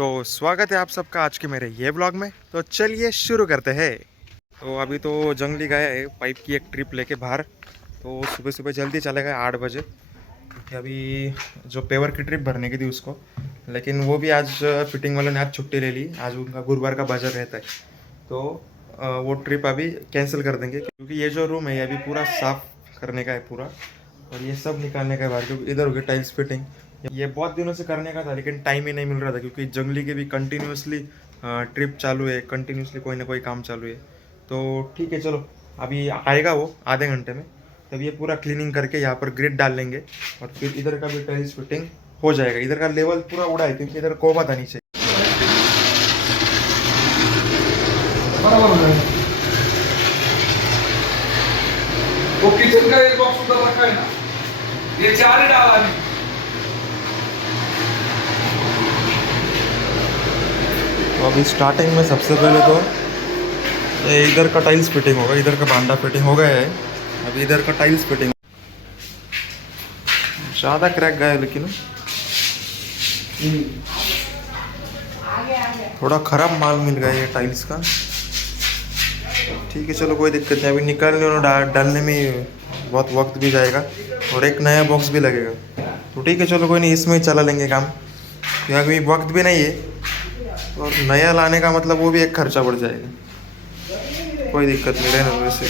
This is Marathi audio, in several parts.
तो स्वागत है आप सबका आज के मेरे ये व्लॉग में। तो चलिए शुरू करते हैं। तो अभी तो जंगली गए है पाइप की एक ट्रिप लेके बाहर। तो सुबह सुबह जल्दी चले गए 8 बजे, क्योंकि अभी जो पेवर की ट्रिप भरने की थी उसको, लेकिन वो भी आज फिटिंग वालों ने आज छुट्टी ले ली। आज उनका गुरुवार का बाजार रहता है, तो वो ट्रिप अभी कैंसिल कर देंगे, क्योंकि ये जो रूम है ये अभी पूरा साफ करने का है पूरा, और ये सब निकालने का है बाहर, क्योंकि इधर हो गई टाइल्स फिटिंग। ये बहुत दिनों से करने का था लेकिन टाइम ही नहीं मिल रहा था, क्योंकि जंगली के भी कंटिन्यूसली ट्रिप चालू है, कंटिन्यूसली कोई ना कोई काम चालू है। तो ठीक है, चलो अभी आएगा वो आधे घंटे में, तब ये पूरा क्लीनिंग करके यहाँ पर ग्रिड डाल लेंगे, और फिर इधर का भी टाइल्स फिटिंग हो जाएगा। इधर का लेवल पूरा उड़ा है, क्योंकि इधर कोबा था नीचे। वो किचन का एक बॉक्स उधर रखा है ना, ये 4 ही डाला है। तो अभी स्टार्टिंग में सबसे पहले तो ये इधर का टाइल्स फिटिंग होगा, इधर का बांधा फिटिंग हो गया है, अभी इधर का टाइल्स फिटिंग। ज़्यादा क्रैक गया है लेकिन थोड़ा ख़राब माल मिल गया ये टाइल्स का। ठीक है, चलो कोई दिक्कत नहीं। अभी निकालने और डालने में बहुत वक्त भी जाएगा, और एक नया बॉक्स भी लगेगा। तो ठीक है, चलो कोई नहीं, इसमें ही चला लेंगे काम, क्योंकि अभी वक्त भी नहीं है, और नया लाने का मतलब वो भी एक खर्चा बढ़ जाएगा। कोई दिक्कत नहीं, रहना वैसे।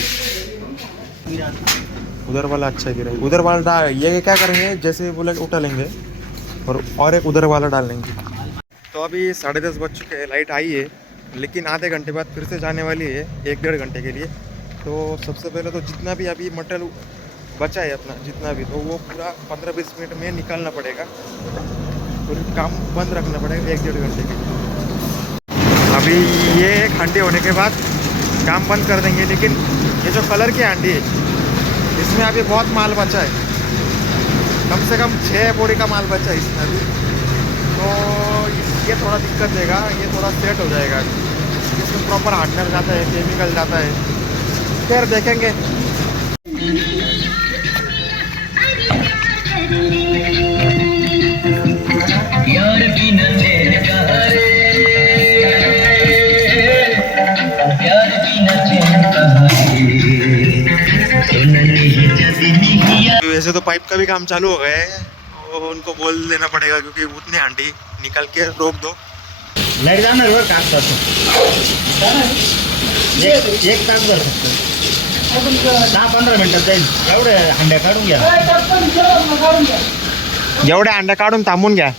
उधर वाला अच्छा गिरा है, उधर वाला डाल। ये क्या करेंगे, जैसे बोला उठा लेंगे और एक उधर वाला डाल लेंगे। तो अभी 10:30 बज चुके हैं, लाइट आई है, लेकिन आधे घंटे बाद फिर से जाने वाली है 1-1.5 घंटे के लिए। तो सबसे पहले तो जितना भी अभी मटेरियल बचा है अपना, जितना भी, तो वो पूरा 15-20 मिनट में निकालना पड़ेगा, फिर काम बंद रखना पड़ेगा 1-1.5 घंटे के लिए। अभी ये एक हांडी होने के बाद काम बंद कर देंगे, लेकिन ये जो कलर की हांडी है इसमें अभी बहुत माल बचा है, कम से कम 6 बोरी का माल बचा है इसमें अभी। तो ये थोड़ा दिक्कत देगा, ये थोड़ा सेट हो जाएगा। इसमें प्रॉपर हार्डनर जाता है, केमिकल जाता है, फिर देखेंगे। वैसे तो पाइप का भी काम चालू हो गया है, और उनको बोल देना पड़ेगा, क्योंकि उतनी हांडी निकल के रोक दो। लाईट जाणार वर काम करतो एक तास भर फक्त 10-15 मिनिटात जाईल. एवढे हंड्या काढून घ्या, एवढ्या अंड्या काढून थांबून घ्या.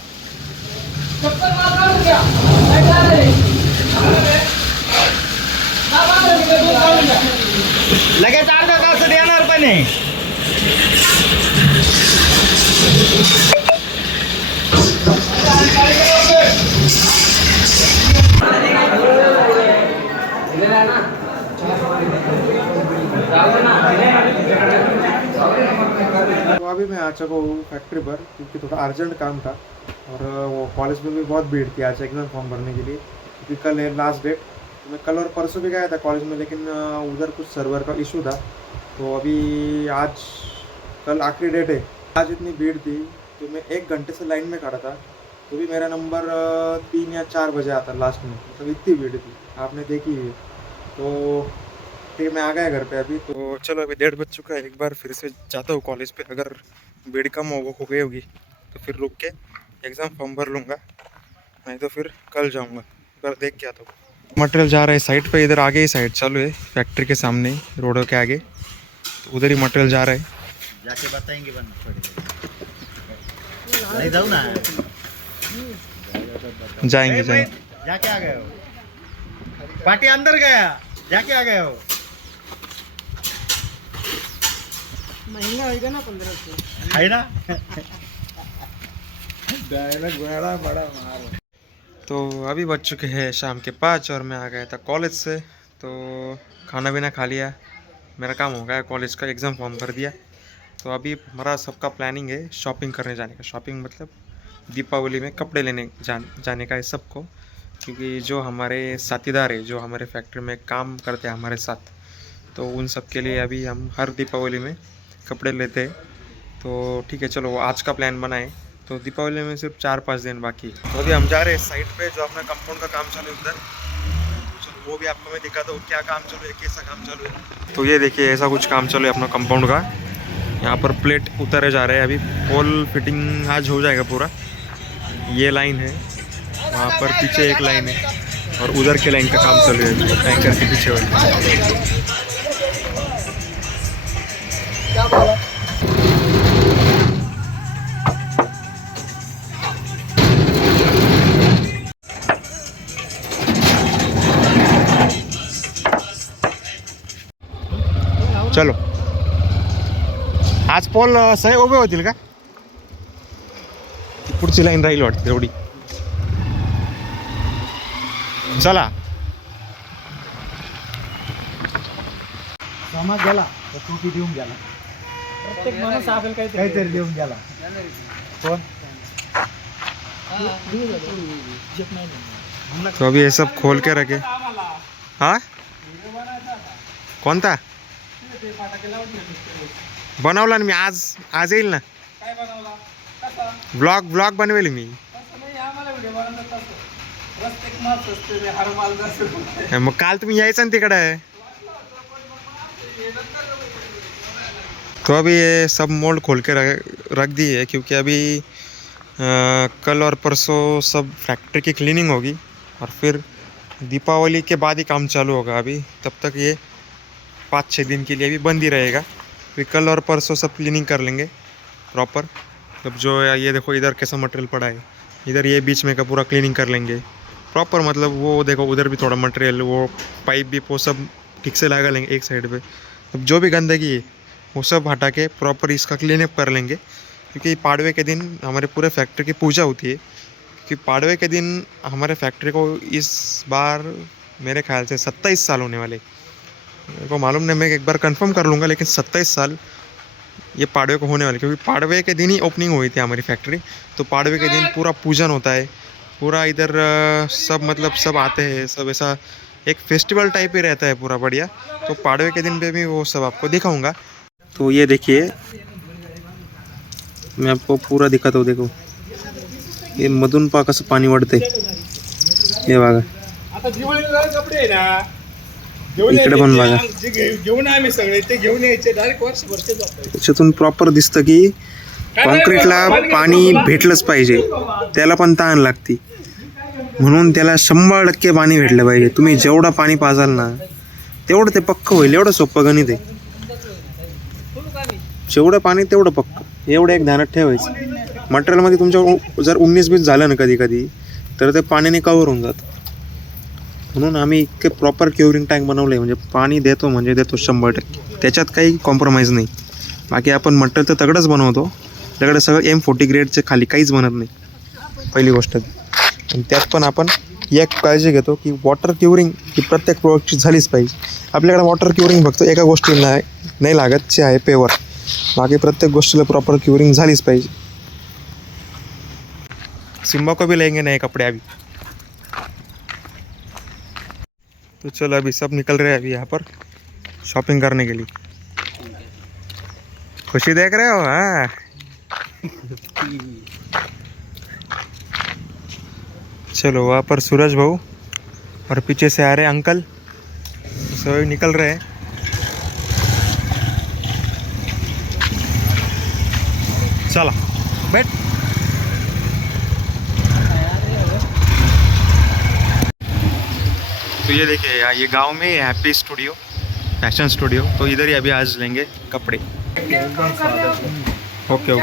लगेच अर्धा तास येणार पण आहे. तो अभी मैं आ चुका हूँ फैक्ट्री पर, क्योंकि थोड़ा अर्जेंट काम था, और वो कॉलेज में भी बहुत भीड़ थी आज एग्जाम फॉर्म भरने के लिए, क्योंकि कल है लास्ट डेट। मैं कल और परसों भी गया था कॉलेज में, लेकिन उधर कुछ सर्वर का इशू था, तो अभी आज कल आखिरी डेट है। आज इतनी भीड़ थी तो मैं 1 घंटे से लाइन में खड़ा था, तो भी मेरा नंबर 3 या 4 बजे आता लास्ट में, मतलब इतनी भीड़ थी, आपने देखी है। तो ठीक है, मैं आ गया घर पे अभी। तो चलो अभी 1:30 बज चुका है, एक बार फिर से जाता हूँ कॉलेज पे, अगर भीड़ कम हो गई होगी तो फिर रुक के एग्ज़ाम फॉर्म भर लूँगा, नहीं तो फिर कल जाऊँगा, पर देख के आता हूँ। मटेरियल जा रहा है साइड पे, इधर आगे ही साइड चालू है, फैक्ट्री के सामने ही, रोडों के आगे, तो उधर ही मटेरियल जा रहा है। जाके बताएंगे बन नहीं जाऊ ना, जाएंगे जाएंगे। जाके आ गए हो, पार्टी अंदर गया, जाके आ गए हो. महंगा होगा ना 1500 है ना. बड़ा मार। तो अभी बज चुके हैं शाम के 5, और मैं आ गया था कॉलेज से, तो खाना पीना खा लिया, मेरा काम हो गया, कॉलेज का एग्ज़ाम फॉर्म भर दिया। तो अभी हमारा सबका प्लानिंग है शॉपिंग करने जाने का। शॉपिंग मतलब दीपावली में कपड़े लेने जाने का है सबको, क्योंकि जो हमारे साथीदार है, जो हमारे फैक्ट्री में काम करते हैं हमारे साथ, तो उन सब के लिए अभी हम हर दीपावली में कपड़े लेते हैं। तो ठीक है, चलो आज का प्लान बनाए, तो तो दीपावली में सिर्फ 4-5 दिन बाकी है। तो अभी हम जा रहे हैं साइड पे, जो अपना कंपाउंड का काम चालू है उधर। चलो वो भी आपको मैं दिखाता हूँ क्या काम चालू है, कैसा काम चालू है। तो ये देखिए ऐसा कुछ काम चालू है अपना कंपाउंड का। यहाँ पर प्लेट उतारे जा रहे हैं अभी, पोल फिटिंग आज हो जाएगा पूरा। ये लाइन है, वहाँ पर पीछे एक लाइन है और उधर के लाइन का काम चालू है टैंकर के पीछे वाली। चलो आज पोल सही उभे होतील का? ती पुढची लाईन राहील वाटते एवढी. चला समाज गेला तर टोपी देऊन गेला. प्रत्येक माणूस आपल्याला काहीतरी देऊन गेला. कोण? तो अभी ये सब खोल के रखे. हाँ कोणता बनवला ना मी, आज येईल ना. ब्लॉग बनवेल मी. मग काल तुम्ही यायचं ना तिकडे. तो अभी ये सब मोल्ड खोल के रख दी है क्योंकि अभी कल और परसों सब फैक्ट्री की क्लीनिंग होगी और फिर दीपावली के बाद ही काम चालू होगा. अभी तब तक ये 5-6 दिन के लिए भी बंद ही रहेगा. फिर कल और परसों सब क्लीनिंग कर लेंगे प्रॉपर. अब जो ये देखो इधर कैसा मटेरियल पड़ा है, इधर ये बीच में का पूरा क्लीनिंग कर लेंगे प्रॉपर. मतलब वो देखो उधर भी थोड़ा मटेरियल, वो पाइप भी वो सब ठीक से लगा लेंगे एक साइड पे. अब जो भी गंदगी है वो सब हटा के प्रॉपर इसका क्लीनअप कर लेंगे क्योंकि पाड़वे के दिन हमारे पूरे फैक्ट्री की पूजा होती है. क्योंकि पाड़वे के दिन हमारे फैक्ट्री को इस बार मेरे ख्याल से 27 साल होने वाले. मेरे को मालूम नहीं, मैं एक बार कंफर्म कर लूँगा, लेकिन 27 साल ये पाड़वे को होने वाले. क्योंकि पाड़वे के दिन ही ओपनिंग हुई थी हमारी फैक्ट्री. तो पाड़वे के दिन पूरा पूजन होता है, पूरा इधर सब मतलब सब आते हैं, सब ऐसा एक फेस्टिवल टाइप ही रहता है पूरा बढ़िया. तो पाड़वे के दिन पे भी वो सब आपको दिखाऊंगा. तो ये देखिए मैं आपको पूरा दिखाता हूँ. देखो ये मधून पा कसं पाणी वाढते, हे बघा आता दिवाळीला कपडे आहे ना, इकडे पण बघा. घेऊन आम्ही सगळे ते घेऊन यायचे डायरेक्ट वर्षभर ते जातात. त्याच्यातून प्रॉपर दिसतं की कॉन्क्रीटला पाणी भेटलंच पाहिजे, त्याला पण ताण लागते. म्हणून त्याला 100% पाणी भेटलं पाहिजे. तुम्ही जेवढं पाणी पाजाल ना तेवढं ते पक्क होईल. एवढं सोपं गणित आहे. जेवढं पाणी तेवढं पक्क, एवढं एक ध्यानात ठेवायचं. मटेरियलमध्ये तुमच्या जर 19-20 झालं ना कधी कधी तर ते पाण्याने कव्हर होऊन जातं. म्हणून आम्ही इतके प्रॉपर क्युरिंग टँक बनवले, म्हणजे पाणी देतो म्हणजे देतो 100%. त्याच्यात काही कॉम्प्रोमाइज नाही. बाकी आपण मटेरियल तर तगडंच बनवतो. त्याकडे सगळं M40 ग्रेडचे खाली काहीच बनत नाही, पहिली गोष्ट. आणि त्यात पण आपण एक काळजी घेतो की वॉटर क्युरिंग ही प्रत्येक प्रोडक्टची झालीच पाहिजे. आपल्याकडे वॉटर क्युरिंग फक्त एका गोष्टीला नाही लागत, जे आहे पेवर. बाकी प्रत्येक गोष्टीला प्रॉपर क्युरिंग झालीच पाहिजे. सिम्बा को भी लेंगे नए कपड़े अभी. तो चलो अभी सब निकल रहे हैं अभी यहाँ पर शॉपिंग करने के लिए. खुशी देख रहे हो? हाँ चलो वहाँ पर सूरज भाऊ और पीछे से आ रहे अंकल, सब निकल रहे हैं. चला बैठ. तो ये देखिए यार, ये गांव में हैप्पी स्टूडियो, फैशन स्टूडियो. तो इधर ही अभी आज लेंगे कपड़े. Okay okay.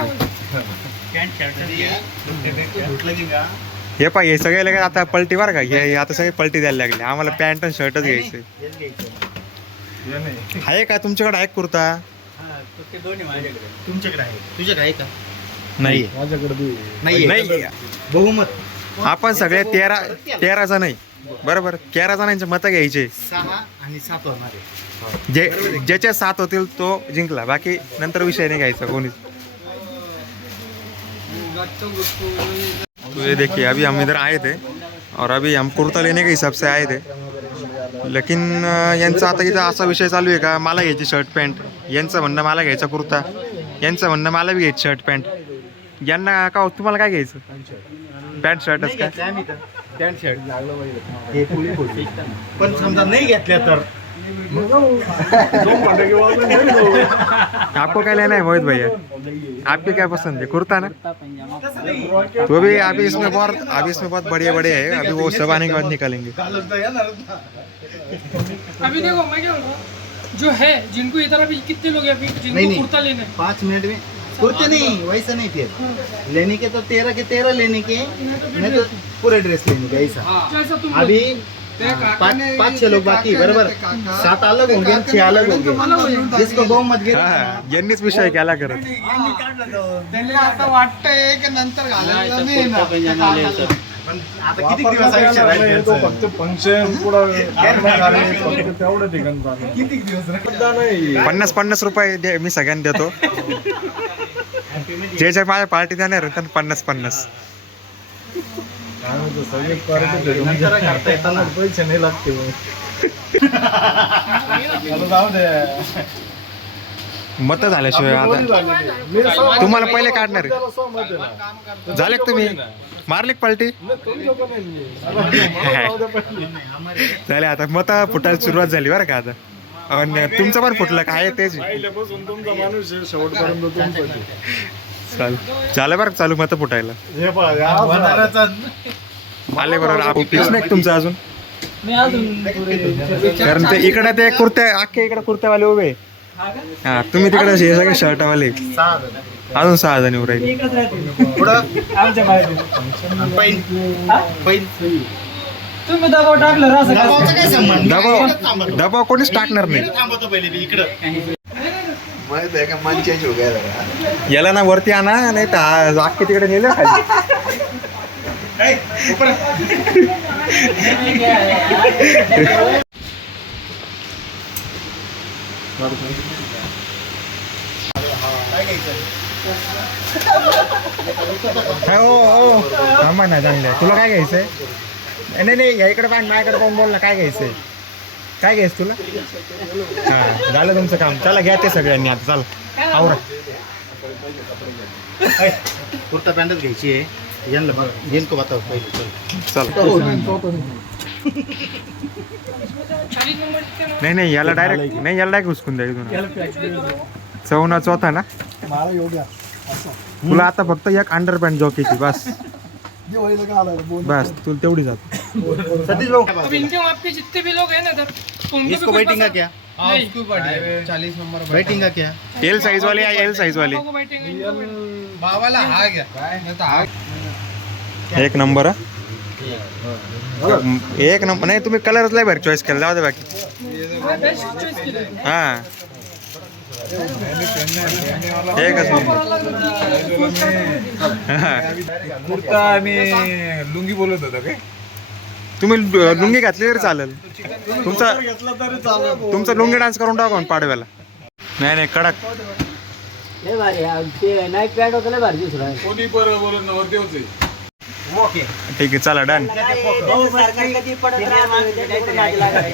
हे पा हे सगळे लगेच आता पलटी बरं का, हे आता सगळे पलटी द्यायला लागले. आम्हाला पॅन्ट आणि शर्टच घ्यायचे आहे. का तुमच्याकडे आहे कुर्ता? तुमच्याकडे आहे? तुझ्याकडे आहे का? नाही नाही. बहुमत आपण सगळे 13 जण आहे बरोबर. 13 जणांचे मतं घ्यायचे. 6 आणि 7 होणार आहे. ज्याच्या 7 होतील तो जिंकला. बाकी नंतर विषय नहीं घ्यायचा कोणी. तो ये देखिए अभी हम इधर आए थे और अभी हम कुर्ता लेने के हिसाब से आए थे. लेकिन यांचा आता इथं असा विषय चालू आहे का मला घ्यायची शर्ट पॅन्ट, यांचं म्हणणं मला घ्यायचा कुर्ता, यांचं म्हणणं मला बी घ्यायची शर्ट पॅन्ट. यांना का तुम्हाला काय घ्यायचं पॅन्ट शर्टच काय पॅन्ट शर्ट हे पुली पुली पण समजा नाही घेतल्या तर आपको क्या लेना है मोहित भैया आपके क्या पसंद है कुर्ता ना तो भी अभी इसमें बहुत बढ़िया बढ़िया है अभी वो सब आने के बाद निकालेंगे अभी देखो मैं क्या बोल रहा हूँ जो है जिनको इधर अभी कितने लोग हैं अभी जिनको कुर्ता लेना है 5 मिनट में कुर्ते नहीं वैसा नहीं फिर लेने के तो 13 के 13 लेने के नहीं तो पूरे ड्रेस लेने के ऐसा जैसा तुम अभी 5-6 लोग बाकी बराबर 7 अलग होंगे 6 अलग होंगे जिसको बहुमत घे यांनीच विषय केला करत त्यांना आता वाटतंय की नंतर घालायला नाही ना. आता किती दिवस आयुष्य राहील तो फक्त फंक्शन पुढं तेवढं ठिकाण किती दिवस राहील 50 रुपये मी सगळ्यांना देतो जे जे माझ्या पार्टी देणार आहे त्यांना 50 सगळे पार्टी करता येताना पैसे नाही लागते जाऊ दे मत झाल्याशिवाय आता तुम्हाला पहिले काढणार आहे झाले का तुम्ही मारले का पार्टी झाले आता मत फुटायला सुरुवात झाली बरं का आता आणि तुमचं पण फुटलं काय तेच पहिल्यापासून तुमचा माणूस आहे शेवटपर्यंत तुमचं चाल झालं बरं चालू मत फुटायला हे पहा आले बरोबर फिक्स नाही का तुमचं अजून कारण ते इकडे ते कुर्त्या अख्खे इकडे कुर्त्यावाले उभे हा तुम्ही तिकडे हे सगळे शर्टवाले अजून 6 जण उभे राहिले तुम्ही दबाव टाकलं असं काय संबंध दबाव कोणीच टाकणार नाही थांबवतो पहिले मी इकडं याला ना वरती आणा नाही तर अख्खे तिकडे नेलं खाली हो थांबा ना चांगलं तुला काय घ्यायचंय नाही या इकडे पाहून माझ्याकडे पाहून बोल ना काय घ्यायचंय काय घ्यायचं तुला हा झालं तुमचं काम चला घ्या ते सगळ्यांनी आता चला आवरा कुर्ता पॅन्टच घ्यायची आहे यांना बघ यांको बताव पहिले चल नाही याला डायरेक्ट घुसकून द्या इथून 4 ना तुला आता फक्त एक अंडर पॅन्ट जॉकीची बस तुला तेवढी जात सतीश भाऊ अब इनके आपके जितने भी लोग हैं ना इधर तो उनको इसको भी कोई बैटिंग का पसंद- क्या नहीं 40 नंबर बैटिंग का क्या एल साइज वाले या एल साइज वाले लोगों को बैठेंगे इनको बैठेंगे। भावाला हा घ्या नाही तर हा एक नंबर एक नंबर नाही तुम्ही कलरच लय भारी चॉईस केला जाऊ दे बाकी मैं बेस्ट चॉइस के लिए हा एकच नंबर कुर्ता आणि लुंगी बोलत होता काय तुम्ही लुंगी घातली तरी चालेल तुमचा लुंगी डान्स करून टाकून पाडव्याला नाही कडक कोणी बरं बोलत नव्हतं तेच आहे ठीक आहे चला डन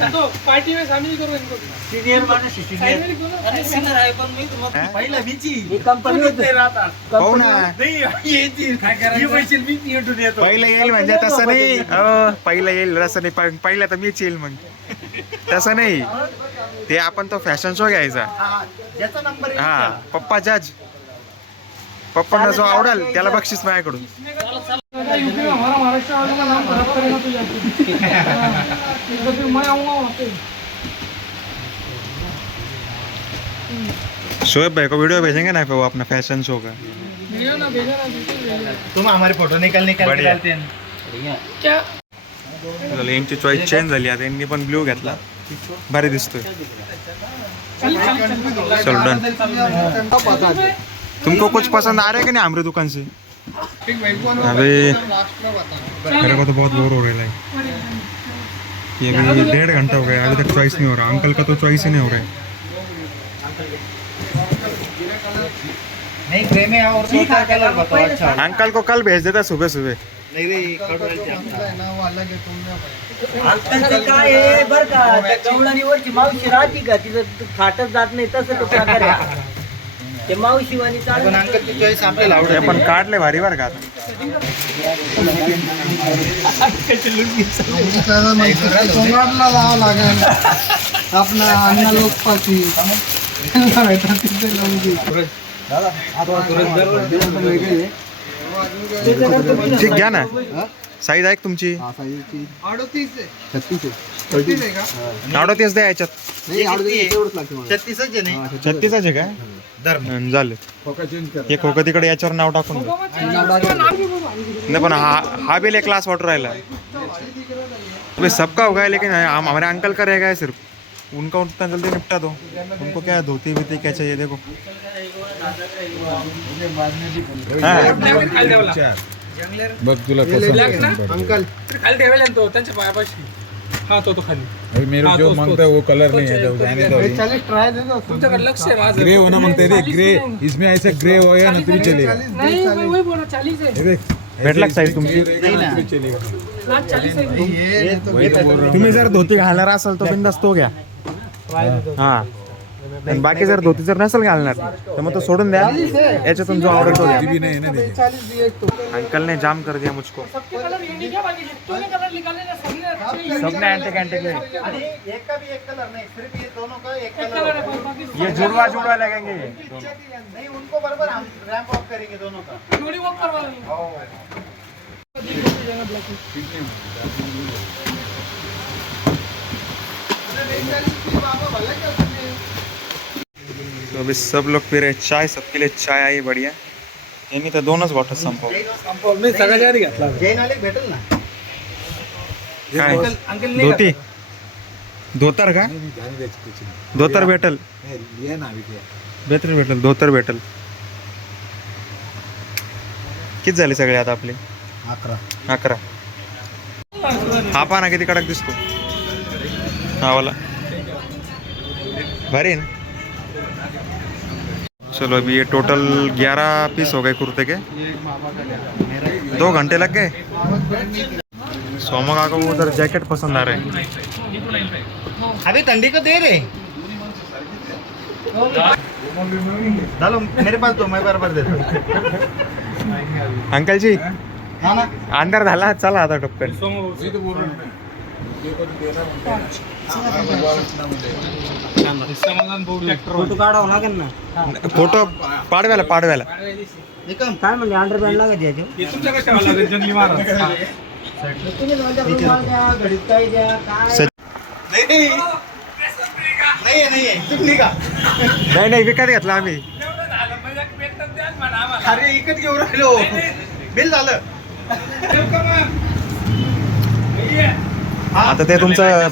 तो पार्टी में शामिल करो इनको साइड में लिख दो ना पहिला बीची हो ना पहिलं येईल म्हणजे तसं नाही पहिलं येईल तसं नाही पहिलं तर मीच येईल मग तसं नाही ते आपण तो फॅशन शो घ्यायचा ज्याचा नंबर हा पप्पा जज पप्पांना जो आवडेल त्याला बक्षीस माझ्याकडून यूपी में हमारा महाराष्ट्र वालों का नाम खराब करेगा तो जाके तो फिर मैं आऊँगा वहाँ पे शोएब भाई को वीडियो भेजेंगे ना वो अपना फैशन शो का भेजो ना बिल्कुल भेजो। तुम हमारे फोटो निकाल के बढ़िया. डालते हैं क्या झालं यांची चॉईस चेंज झाली आता यांनी पण ब्ल्यू घेतला भारी दिसतोय चल चल चलो डन तुमको कुछ पसंद आ रहा है कि नहीं हमारे दुकान से अबे मेरे को तो बहुत बोर हो रहा है ये भी 1.5 घंटा हो गया अभी तक चॉइस नहीं हो रहा अंकल का तो चॉइस ही नहीं हो रहा है नहीं ग्रे में और छोटा कलर बताओ अच्छा अंकल को कल भेज देता सुबह सुबह नहीं रे कलर अच्छा नाव अलग आहे तुम्ही अंकलचं काय आहे बरं का त्या गवळणीवरची मावशी राहती का तिचं फाटच जात नाही तसं तो प्रकार आहे ते मावशीवाणी चालू पण अंकलची चॉईस आपल्याला आवडत हे नाही. पण काढले भारी बरं का आता. सोमवारला जावं लागेल आपल्या अण्णा लोकपाशी त्यांना भेटतात तिथे लंगी. ठीक घ्या ना, साईज आहे का तुमची? 38 आहे. 36 आहे का? 38 द्या याच्यात. 36च आहे नाही 36 आहे काय? झालं हे खोकं तिकडे याच्यावर नाव टाकून द्या. नहीं पण हा भी ले क्लास वाटर राहिला. अबे सबका होगा है, लेकिन हमारे अंकल का रहेगा है सिर्फ. उनका उतना जल्दी निपटा दो. उनको क्या है, धोती बीती क्या चाहिए देखो. बघ तुला अंकल खाली ठेवेल ना तो त्यांच्या पायापाशी. हा तो खाली मेरे जो मांगता है वो कलर नहीं है, तो जाने दो. 40 ट्राय दे दो. तुमच्याकडे लक्ष आहे माझं. ग्रे होना मांगते रे, ग्रे इसमें ऐसा ग्रे होएगा ना तभी चलेगा. नाही वही बोला 40 आहे. ये देख भेटला का साईज तुमची? लास्ट 40 आहे. तुम्ही जर धोती घालणार असाल तर बिंदास तो घ्या. हा, आणि बाकी जर धोती जर नसेल घालणार तर मग तो सोडून द्या. याच्यातून जो आवडेल तो घ्या. भी नहीं है ना देखिए. 40 दिए तो. अंकल ने जाम कर दिया मुझको. सबके कलर ये नहीं क्या बाकी जितने कलर निकाले ना सबने सबने एंटिक एंटिक आणि एक का भी एक कलर नहीं, सिर्फ ये दोनों का एक कलर कलर है होगा. बाकी ये जुड़वा जुड़वा लगेंगे ये. नहीं उनको बराबर हम रैंप ऑफ करेंगे दोनों का. जोड़ी वॉक करवा रहे तो अभी सब लोग पी रहे हैं चाय. सबके लिए चाय आई बढ़िया. यांनी तर दोनच बॉटल संपव. मी सगळ्या आधी घेतला. जैन आले भेटेल ना. काय धोती धोतर का? धोतर भेटल, बेटर भेटल, धोतर भेटल. किती झाले सगळे आता आपले? 11. हा पहा ना किती कडक दिसतो हा वाला. भारी है ना. चलो अभी ये टोटल 11 पीस हो गए कुर्ते के. 2 घंटे लग गए. सोमा को उधर जैकेट पसंद आ रहे हैं. अभी ठंडी को दे रहे. डालो मेरे पास दो, मैं बराबर देता हूँ. अंकल जी हाँ ना. अंदर झाला, चला आता टपकन. फोटो काढावं लागेल ना. फोटो पाडव्याला पाडव्याला. निकम काय म्हणले अंडरपॅन्ट लागत याच्यावर. हे तुमच्याकडे ठेवायला लागेल जंगली महाराज. तुम्ही माझ्या रुमाल द्या, घडीत काय द्या, काय नहीं है चुकली का. नाही नाही विकत घेतला आम्ही. अरे इकत घेऊन राहिलो. बिल झालं. आता ते तुमचं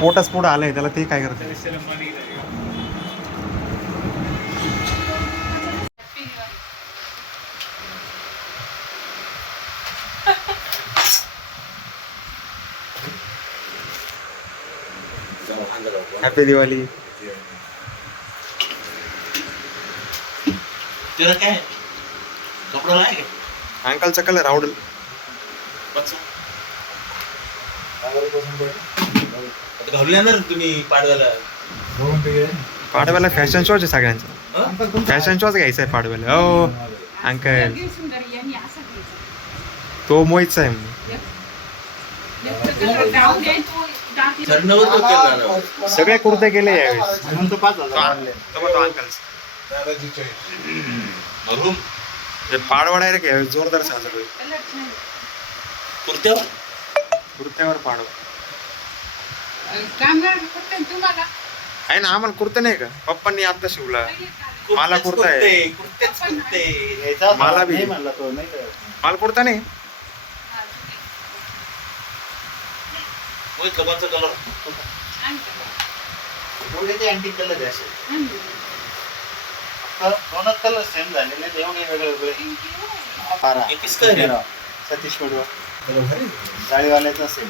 पोटच पुढं आलंय त्याला, ते काय करते. हॅपी दिवाळी. तेरा क्या है कपड़ा लाएंगे. अंकलचा कलर आवडेल. घालूया ना तुम्ही पाडव्याला. पाडव्याला फॅशन शोच आहे सगळ्यांचा. फॅशन शोच घ्यायचा आहे पाडव्याला. हो अंकल तो मोहितचा आहे. सगळे कुर्ते केले यावेळेस. म्हणतो 5,000 आणले. पाडवा आहे रे जोरदार साजरा होईल. कुर्त्यावर पाडवा आहे ना. आम्हाला कुर्ता नाही का? पप्पांनी आता शिवला. मला कुर्ता आहे. मला बी म्हणला तो नाही का. मला कुर्ता नाही. अँटिक कलर आहे असे. दोनच कलर सेम झालेले, देऊन वेगळे वेगळे. 12 सतीश पडवा जाळीवाल्याचा सेम.